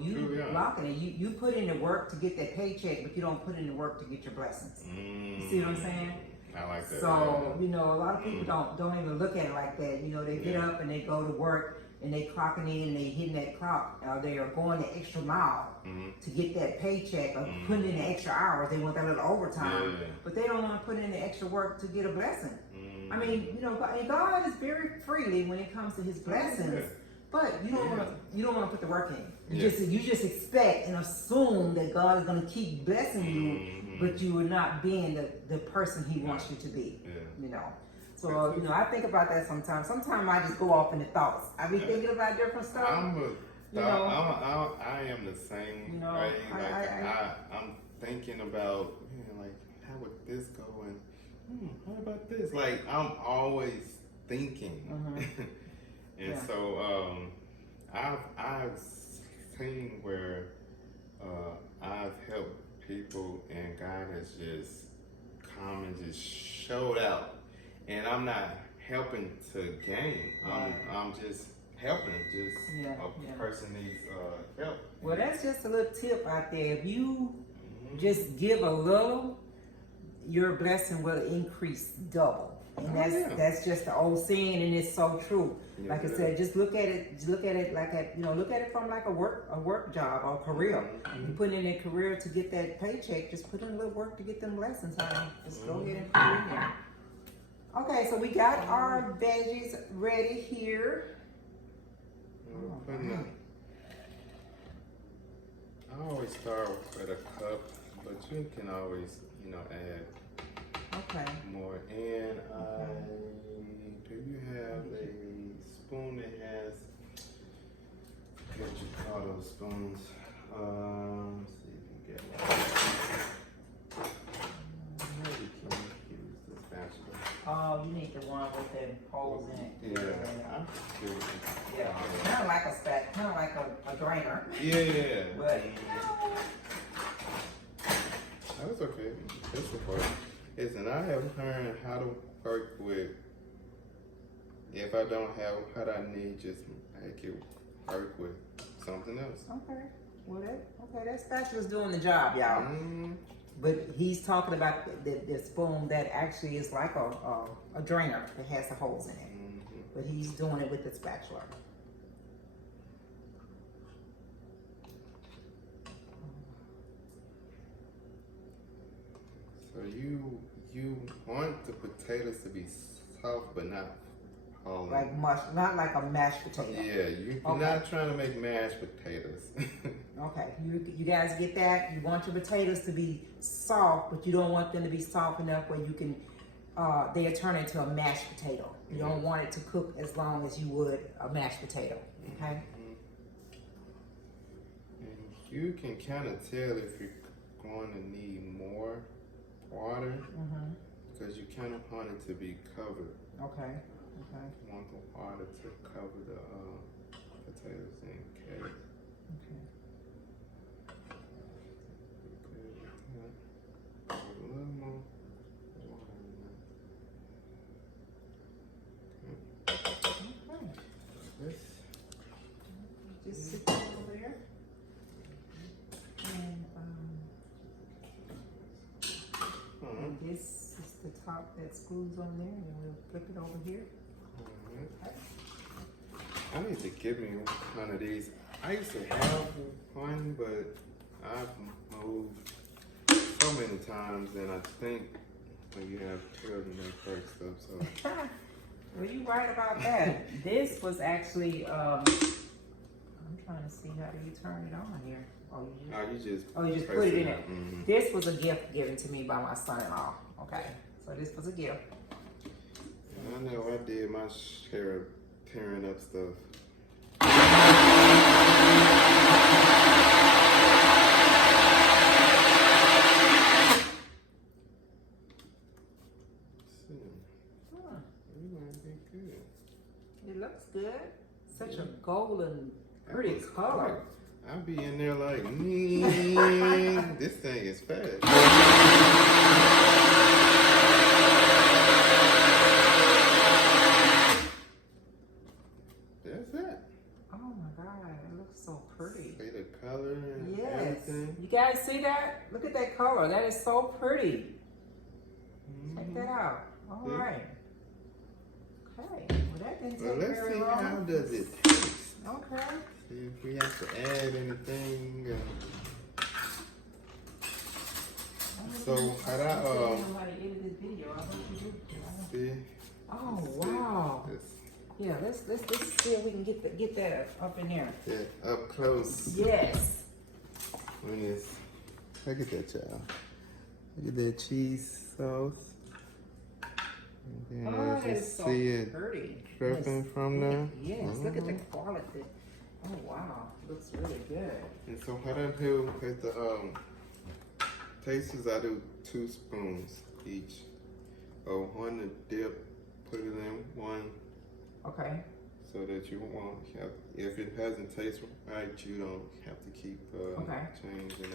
You blocking it. You put in the work to get that paycheck, but you don't put in the work to get your blessings. You see what I'm saying? I like that. So, a lot of people don't even look at it like that. They get up and they go to work and they clocking in and they hitting that clock. They are going the extra mile to get that paycheck or putting in the extra hours. They want that little overtime, but they don't want to put in the extra work to get a blessing. I mean, God is very freely when it comes to His blessings, but you don't want to put the work in. You just expect and assume that God is going to keep blessing you, but you are not being the person He wants you to be. So I think about that sometimes. Sometimes I just go off into thoughts. I be thinking about different stuff. You know, I am the same you know, way. I'm thinking about, man, like, how would this go? And what about this? Like, I'm always thinking. And Yeah. so I've seen where I've helped people and God has just come and just showed out. And I'm not helping to gain. I'm just helping. Just a person needs help. Well, that's just a little tip out there. If you just give a little, your blessing will increase double. And that's just the old saying, and it's so true. Yeah, like I said, just look at it like look at it from like a work job or career. You put in a career to get that paycheck, just put in a little work to get them blessings, honey. Just go ahead and put it in there. Okay, so we got our veggies ready here. I always start with a cup, but you can always, add more. And do you have a spoon that has what you call those spoons? Let's see if you get one. Maybe you can use the spatula. Oh, you need the one with the holes in it. Yeah. Kind of like a spat, kind of like a drainer. Yeah. But that's okay. That's the part. Listen, I have learned how to work with. If I don't have what I need, just make it work with something else. Okay. Well, that spatula's doing the job, y'all. But he's talking about the spoon that actually is like a drainer that has the holes in it. But he's doing it with the spatula. So you want the potatoes to be soft, but not hard. Like mush, not like a mashed potato. Yeah, you're not trying to make mashed potatoes. Okay, you guys get that? You want your potatoes to be soft, but you don't want them to be soft enough where you can, they'll turn into a mashed potato. You don't want it to cook as long as you would a mashed potato, okay? And you can kind of tell if you're going to need more water, because you kind of want it to be covered. Okay. You want the water to cover the potatoes and carrots. A little more water in that. Just sit over there. And this is the top that screws on there, and we'll flip it over here. I need to give me one of these. I used to have one, but I've moved so many times, and I think when you have children, they break stuff. So. Well, you're right about that. This was actually, I'm trying to see how do you turn it on here. You just put it in it. This was a gift given to me by my son-in-law. Okay, so this was a gift. And I know I did my share of tearing up stuff. It looks good. Such a golden, pretty color. I'll be in there like, this thing is fast. That's it. Oh my God, it looks so pretty. See the color and everything. You guys see that? Look at that color. That is so pretty. Check that out. All right. Okay. Well, that didn't take very long. Let's see how does it taste. Okay. See if we have to add anything. So had I see. Oh wow. Yeah, let's see if we can get that up in there. Yeah, up close. Yes. Look at that, child. Look at that cheese sauce. And then just see it pretty. dripping from there. Yes, look at the quality. Oh wow, looks really good. And so what I do with the tasters, I do 2 spoons each. One to dip, put it in one Okay. so that you won't have, if it hasn't tasted right, you don't have to keep changing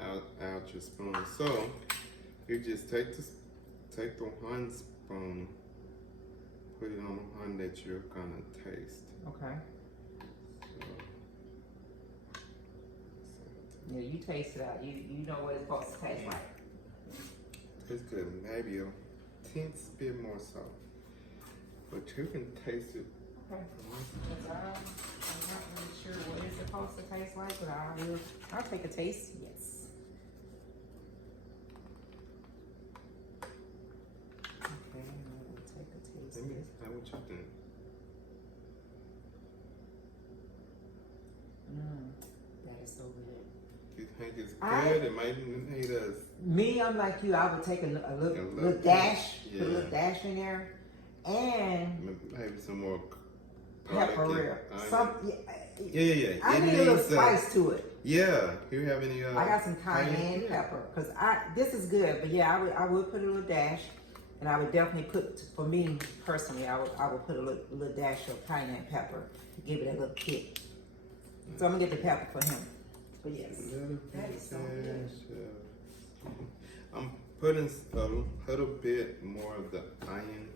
out your spoon. So you just take the 1 spoon, put it on the one that you're gonna taste. Okay. So Yeah, you taste it out. You know what it's supposed to taste like. it's good, maybe a tenth bit more salt, but you can taste it. Okay. Because I'm not really sure what it's supposed to taste like, but I'll take a taste. Yes. Okay, I'm gonna take a taste. Let me know what you think. That is so good. You think it's good? It might need us. Me, I'm like you. I would take a little dash, yeah. put a little dash in there, and maybe some more pepper. Yeah. I need a little spice to it. Yeah. Do you have any? I got some cayenne pepper because this is good. But yeah, I would put a little dash, and I would definitely put, for me personally, I would put a little dash of cayenne pepper to give it a little kick. So I'm gonna get the pepper for him. But yes, that is so good. I'm putting a little bit more of the onion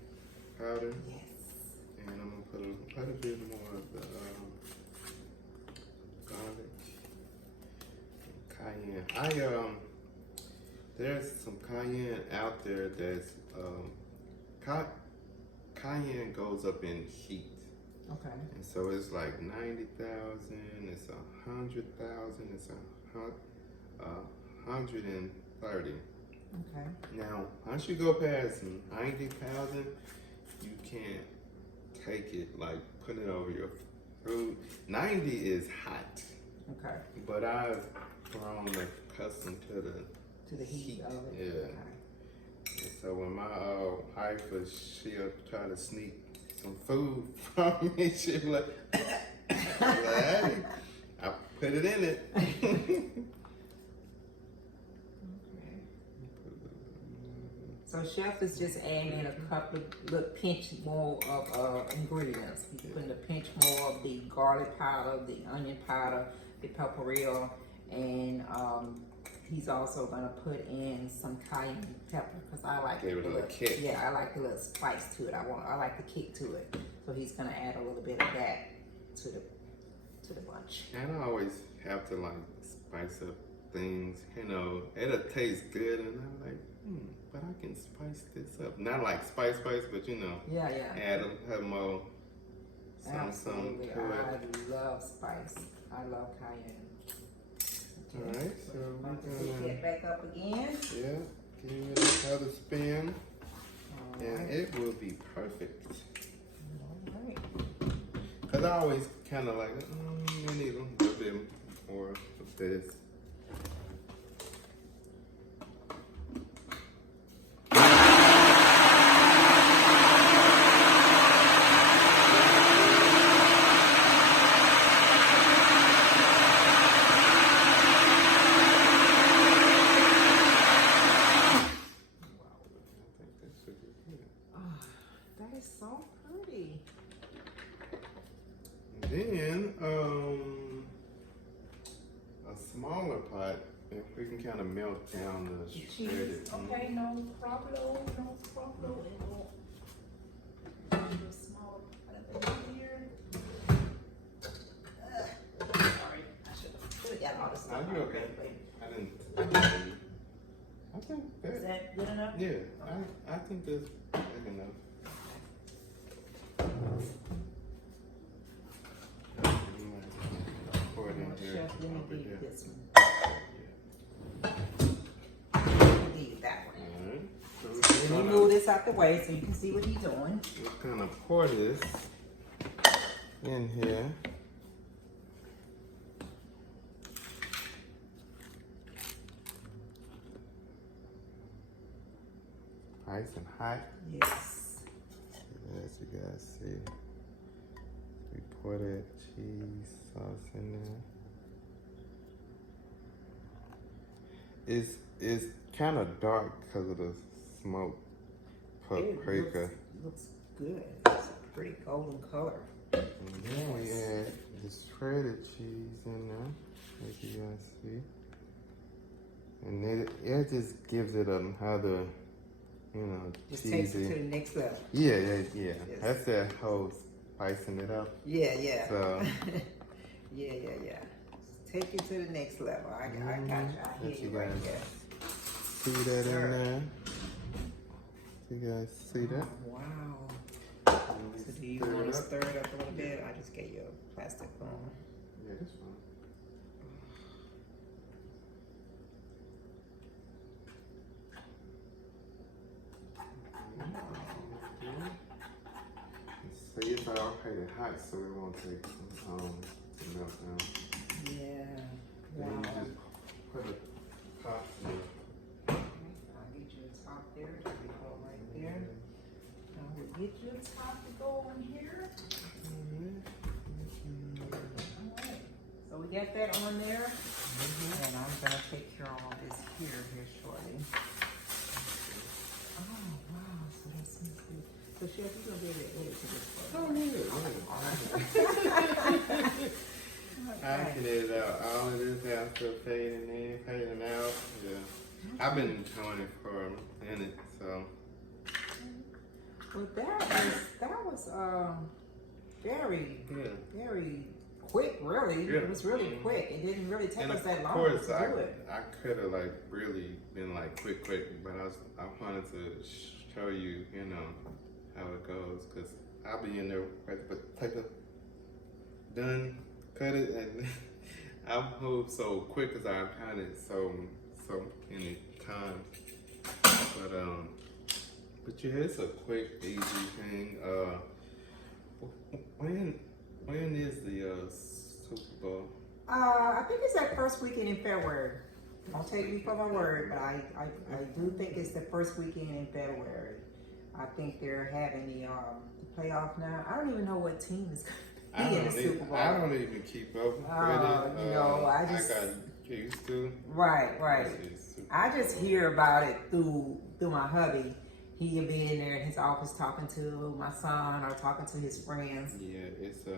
powder. Yes. And I'm gonna put a little bit more of the garlic, cayenne. There's some cayenne out there that's cayenne goes up in heat. Okay. And so it's like 90,000, it's 100,000, it's 130. Okay. Now, once you go past 90,000, you can't take it, like put it over your food. 90 is hot. Okay. But I've grown accustomed to the heat of it. Yeah. Okay. And so when my wife she'll try to sneak some food from me, she'll be like, hey, I put it in it. So chef is just adding in a couple of little pinch more of ingredients. He's putting a pinch more of the garlic powder, the onion powder, the paprika, and he's also gonna put in some cayenne pepper because I like Give it a little kick. Yeah, I like a little spice to it. I like the kick to it. So he's gonna add a little bit of that to the bunch. And I always have to like spice up things, you know, it'll taste good and I'm like, but I can spice this up. Not like spice, but you know, yeah, add a more something to it. I love spice. I love cayenne. Okay. Alright, so we're Pick gonna it back up again. give it another spin and Alright. it will be perfect. Alright. Cause I always kind of like, you need a little bit more of this. That is so pretty. Then, a smaller pot, if we can kind of melt down the shredded. Okay, no problem. Smaller pot here. Sorry, I should have put it all this stuff. No, you're okay. I think Is that good enough? yeah, I think that's big enough. Pour it in here. Chef, let me over give you there. this one. Let me give you that one. Alright. So Let me we're move this out the way so you can see what he's doing. gonna pour this in here. Nice and hot. Yes. As you guys see, we pour that cheese sauce in there. It's kind of dark because of the smoked paprika. Looks good. It's a pretty golden color. And then we add the shredded cheese in there, as you guys see. And it just gives it another, Just cheesy. takes it to the next level. Yeah. Yes. That's that whole spicing it up. Yeah. So, yeah. Just take it to the next level. I got you. I hear you right there. See that in there? You guys see that? Oh, wow. So do you want to stir it up a little bit? I just gave you a plastic spoon. Yeah, that's fine. See, it's already hot, so it won't take some time to melt down. Yeah. Then Wow. you just put a top to it. Okay, I'll get you a top there. There we go, right there. I will get you a top to go on here. Alright, so we got that on there. And I'm gonna take care of all this here shortly. Oh wow, so that smells good. So Chef, you're gonna be able to edit to this one. I can edit out all of this after fading in, fading out. Yeah. I've been doing it for a minute, so. Well, that was very Good. very quick, really. Yeah. It was really quick. It didn't really take And us that of long course, to do it. I could have like really been like quick, but I wanted to show you, how it goes, cause I'll be in there, but take a done, cut it, and I move so quick cause I kind it so many times. But yeah, it's a quick, easy thing. When is the Super Bowl? I think it's that first weekend in February. Don't take me for my word, but I do think it's the first weekend in February. I think they're having the playoff now. I don't even know what team is going to be in the Super Bowl. I don't even keep up with it. I got used to. Right. I just hear about it through my hubby. He'll be in there in his office talking to my son or talking to his friends. Yeah, it's the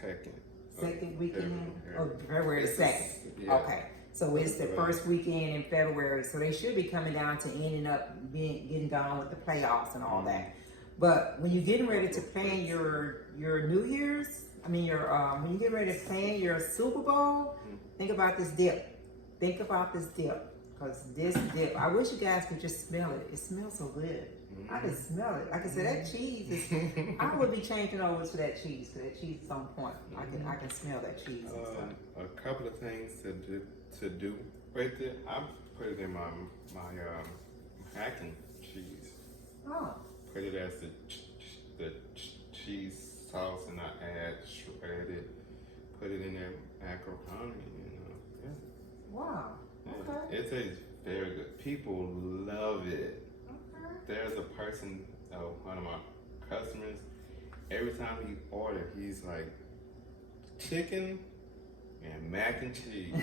second weekend? February. February 2nd. Yeah. Okay. So it's the first weekend in February. So they should be coming down to ending up getting done with the playoffs and all that. But when you're getting ready to plan your New Year's, when you get ready to plan your Super Bowl, think about this dip. Because this dip, I wish you guys could just smell it. It smells so good. I can smell it. Like I said, that cheese is, I would be changing over to that cheese, because that cheese is on point. I can smell that cheese and stuff. A couple of things to do right there. I put it in my mac and cheese. Oh. Put it as the cheese sauce, and I add shredded. Put it in there macaroni. Yeah. Wow. Okay. It tastes very good. People love it. Okay. There's a person, one of my customers, every time he orders, he's like, chicken and mac and cheese.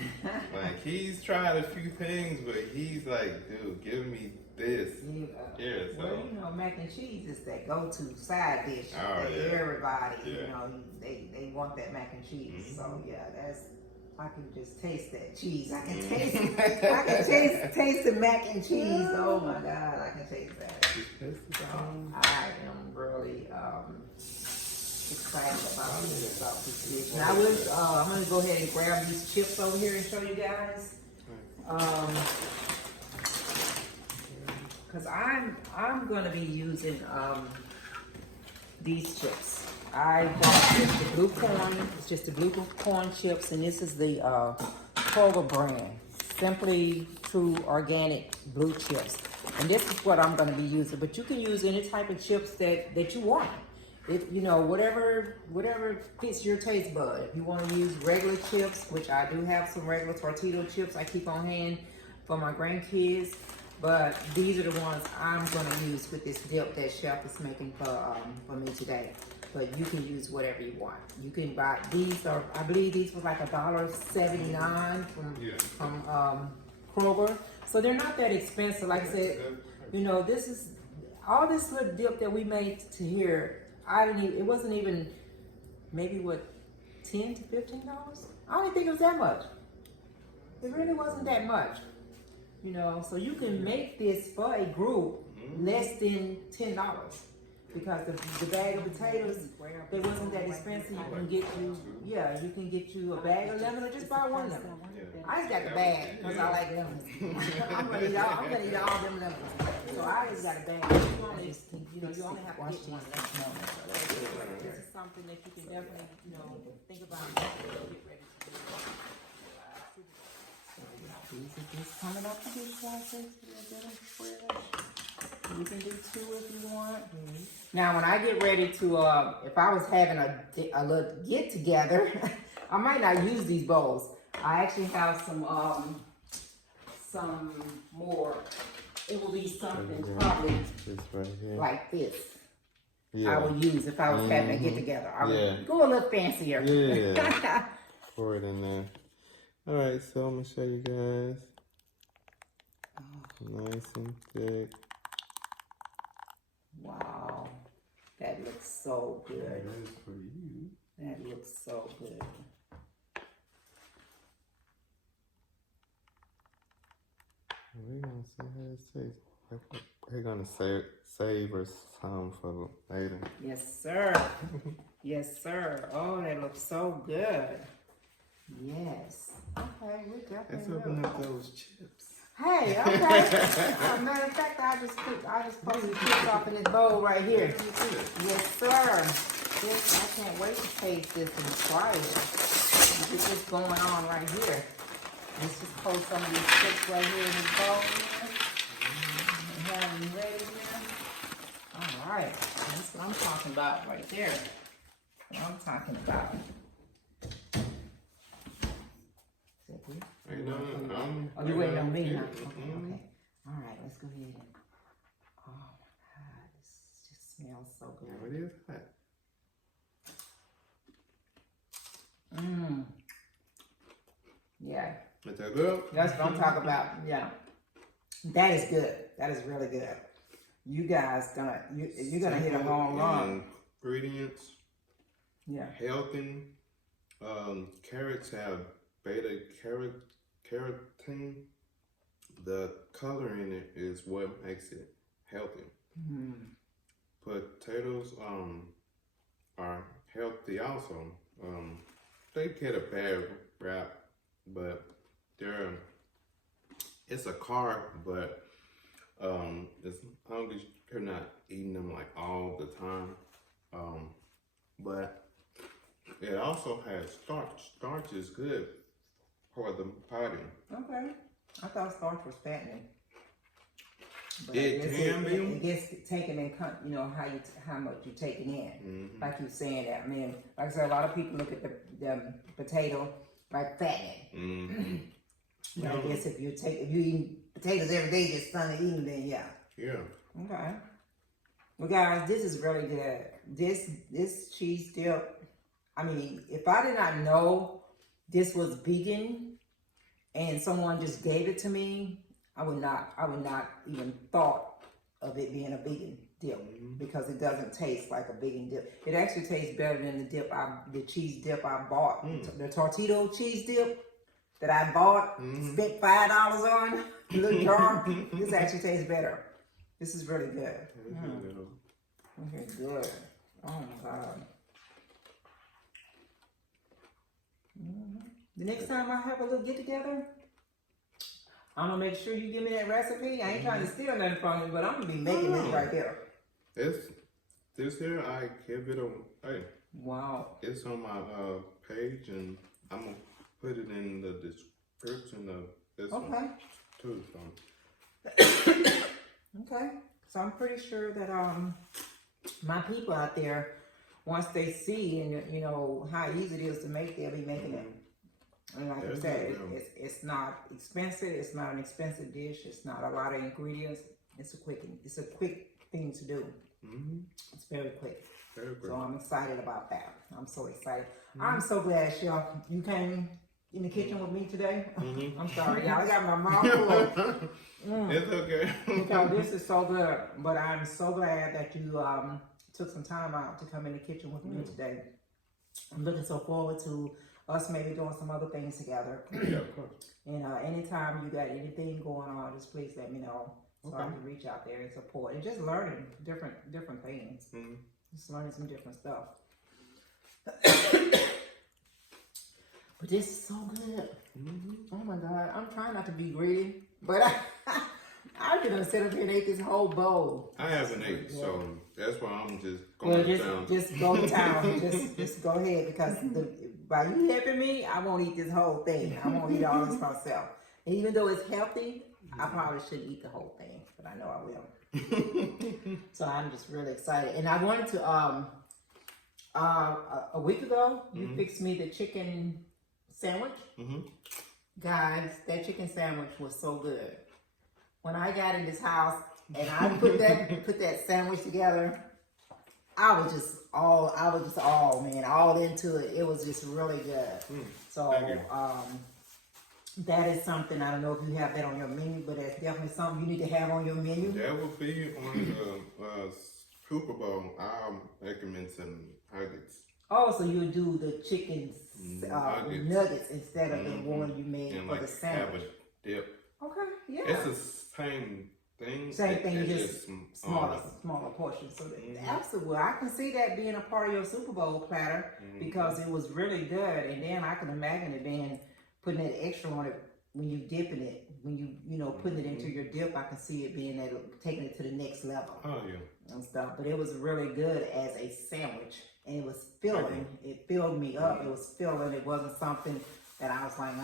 Like, he's tried a few things, but he's like, dude, give me this. Well, mac and cheese is that go-to side dish for everybody. Yeah. They want that mac and cheese. So yeah, I can just taste that cheese. I can taste it. I can taste the mac and cheese. Oh my God, I can taste that. So I am really excited about this dish. And I'm gonna go ahead and grab these chips over here and show you guys. Because I'm gonna be using these chips. I got just the blue corn. It's just the blue corn chips, and this is the Kroger brand, Simply True Organic Blue Chips. And this is what I'm gonna be using. But you can use any type of chips that you want. Whatever fits your taste bud. If you want to use regular chips, which I do have some regular tortilla chips I keep on hand for my grandkids. But these are the ones I'm going to use with this dip that Chef is making for me today. but you can use whatever you want. You can buy these, or I believe these were like $1.79 from Kroger. So they're not that expensive. Like I said, you know, this is all this little dip that we made to here. It wasn't even maybe what, $10 to $15. I don't even think it was that much. It really wasn't that much. You know, so you can make this for a group less than $10 because the bag of potatoes, they wasn't that expensive. You can get you can get you a bag of lemon or just buy one lemon. I just got the bag because I like lemons. I'm gonna eat all them lemons. So I just got a bag. You only have to get one lemon. This is something that you can definitely, think about. These are just coming up to this process. You can do 2 if you want. Now, when I get ready to, if I was having a little get together, I might not use these bowls. I actually have some more. It will be something probably right here. like this. Yeah. I would use if I was having a get together. I would go a little fancier. Yeah. Pour it in there. All right, so I'm gonna show you guys. Nice and thick. Wow, that looks so good. That is for you. That looks so good. We're gonna see how it tastes. We're gonna save us some for later. Yes, sir. Yes, sir. Oh, that looks so good. Yes. Okay, we got that. Let's open up those chips. Hey, okay. Matter of fact, I just put some chips off in this bowl right here. Yes, sir. Yes, I can't wait to taste this and try it. Look at this going on right here. Let's just pour some of these chips right here in this bowl here. And have them ready here. All right. That's what I'm talking about right there. What I'm talking about. Oh, you waiting on me, huh? Okay. All right, let's go ahead and. Oh my God, this just smells so good. What is that? Yeah. Is that good? That's what I'm talking about. Yeah. That is good. That is really good. You guys you're gonna hit a home run. Ingredients. Yeah. Healthy. Carrots have beta carotene. The color in it is what makes it healthy. Potatoes are healthy also. They get a bad rap, but it's a carb, but as long as you're not eating them like all the time. But it also has starch. Starch is good for the body. Okay. I thought starch was fattening. But It can be. It gets taken in, how much you're taking in. Like you're saying that. I mean, like I said, a lot of people look at the potato like fattening. But I guess if you eat potatoes every day, just starting eating, then yeah. Yeah. Okay. Well, guys, this is really good. This cheese dip. I mean, if I did not know this was vegan, and someone just gave it to me, I would not even thought of it being a vegan dip because it doesn't taste like a vegan dip. It actually tastes better than the cheese dip I bought, the Tortito cheese dip that I bought, spent $5 on, a little jar. This actually tastes better. This is really good. This is good. Oh my God. The next time I have a little get together, I'm gonna make sure you give me that recipe. I ain't trying to steal nothing from you, but I'm gonna be making this right here. This here, I give it away. Wow. It's on my page, and I'm gonna put it in the description of this one too. So. Okay. So I'm pretty sure that my people out there, once they see and how easy it is to make, they'll be making it. And like I said, it's not expensive. It's not an expensive dish. It's not a lot of ingredients. It's a quick thing to do. It's very quick. Very So good. I'm excited about that. I'm so excited. I'm so glad, Chef, you came in the kitchen with me today. I'm sorry, y'all. I got my mouth full. It's okay. Because this is so good. But I'm so glad that you took some time out to come in the kitchen with me today. I'm looking so forward to us maybe doing some other things together. Yeah, of course. And anytime you got anything going on, just please let me know so I can reach out there and support and just learning different things. Just learning some different stuff. But this is so good. Oh my God, I'm trying not to be greedy, but I'm gonna sit up here and eat this whole bowl. I haven't ate, so that's why I'm just Well, going down. just go to town. just go ahead because by you helping me, I won't eat this whole thing. I won't eat all this myself. And even though it's healthy, I probably shouldn't eat the whole thing, but I know I will. So I'm just really excited. And I wanted to a week ago, you fixed me the chicken sandwich. Guys, that chicken sandwich was so good. When I got in this house and I put that sandwich together, I was just all into it. It was just really good. So that is something, I don't know if you have that on your menu, but that's definitely something you need to have on your menu. That will be on the Super Bowl. I'll recommend some nuggets. Oh, so you do the chicken nuggets instead of the one you made and for like the sandwich. have a dip. Okay, yeah. It's the same thing. Same thing, it's just smaller portions. So absolutely, I can see that being a part of your Super Bowl platter because it was really good. And then I can imagine it being putting that extra on it when you dipping it, when you putting it into your dip. I can see it being taking it to the next level. Oh yeah. And stuff. But it was really good as a sandwich, and it was filling. It filled me up. It was filling. It wasn't something that I was like,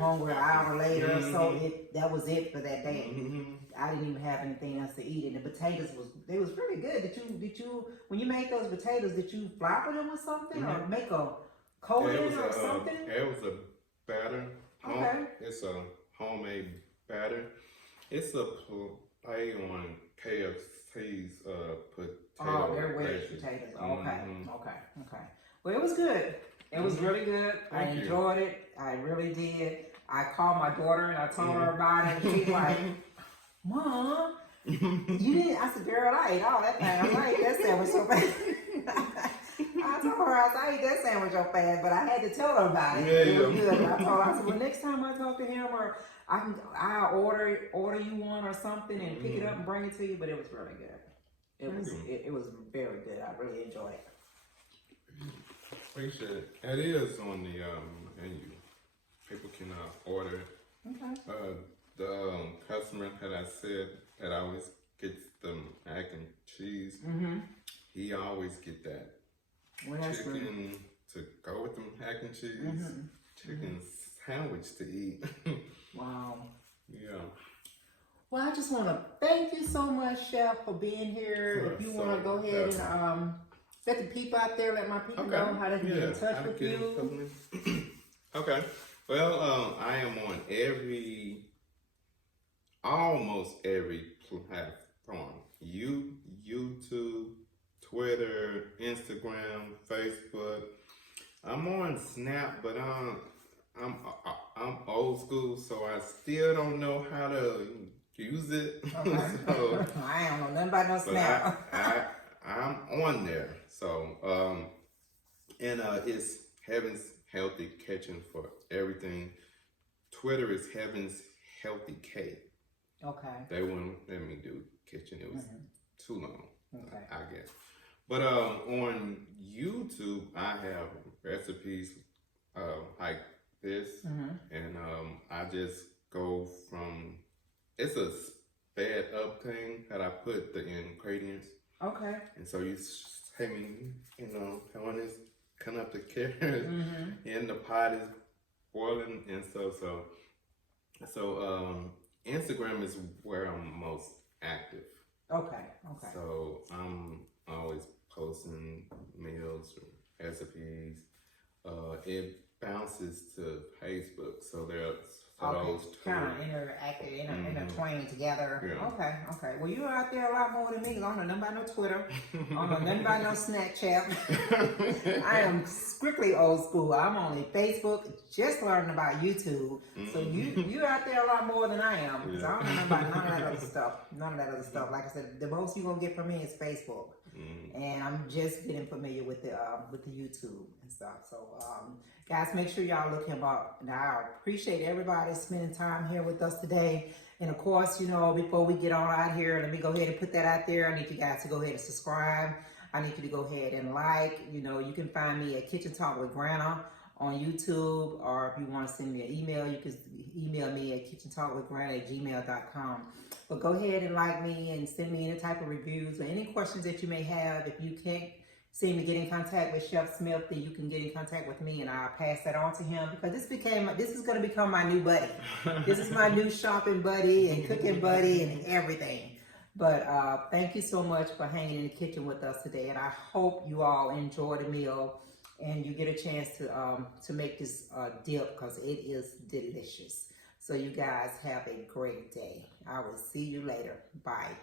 hungry an hour later. So that was it for that day. I didn't even have anything else to eat. And the potatoes was really good. Did you when you made those potatoes, did you flour them or something or make a coating or something? It was a batter. Okay. It's a homemade batter. It's a play on KFC's potato. Oh, they're wedge potatoes. Okay. Well, it was good. It was really good. I enjoyed it. I really did. I called my daughter and I told her about it. And she's like, Mom, you didn't. I said, girl, I ate all that thing. I ate that sandwich so fast. I told her, I ate that sandwich so fast, but I had to tell her about it. It was good. I told her, I said, well, next time I talk to him, or I'll order you one or something and pick it up and bring it to you. But it was really good. It was very good. I really enjoyed it. Appreciate it. It is on the menu. People can order. Okay. The customer that I said that always gets the mac and cheese, he always get that chicken to go with the mac and cheese, chicken sandwich to eat. Wow. Yeah. Well, I just want to thank you so much, Chef, for being here. If you want to go ahead and let the people out there, let my people know how they can get in touch with you. Okay. Well, I am on almost every platform. YouTube, Twitter, Instagram, Facebook. I'm on Snap, but I'm old school, so I still don't know how to use it. Okay. So, I don't know nothing about no Snap. I'm on there. So, it's Heaven's Healthy Kitchen for everything. Twitter is Heaven's Healthy Cake. Okay. They wouldn't let me do kitchen. It was too long, I guess. But on YouTube, I have recipes like this, and I just go from, it's a sped up thing that I put the ingredients. Okay. And so you say me, when it's coming up the carrots, and the pot is boiling, and so Instagram is where I'm most active. Okay. So I'm always posting meals or recipes. It bounces to Facebook, so there are So those two. kind of intertwined together. Yeah. Okay. Well, you're out there a lot more than me. I don't know nothing about no Twitter. I don't know nothing about no Snapchat. I am strictly old school. I'm on Facebook, just learning about YouTube. So you're out there a lot more than I am. Because I don't know nothing about none of that other stuff. None of that other stuff. Like I said, the most you're gonna get from me is Facebook. And I'm just getting familiar with the YouTube and stuff. So guys, make sure y'all look him up. And I appreciate everybody spending time here with us today. And of course, you know, before we get on out here, let me go ahead and put that out there. I need you guys to go ahead and subscribe. I need you to go ahead and like. You know, you can find me at Kitchen Talk with Granna on YouTube, or if you want to send me an email, you can email me at kitchentalkwithgranna@gmail.com. But go ahead and like me and send me any type of reviews or any questions that you may have. If you can't seem to get in contact with Chef Smith, then you can get in contact with me and I'll pass that on to him, because this is going to become my new buddy. This is my new shopping buddy and cooking buddy and everything. But thank you so much for hanging in the kitchen with us today, and I hope you all enjoy the meal and you get a chance to make this dip, because it is delicious. So you guys have a great day. I will see you later. Bye.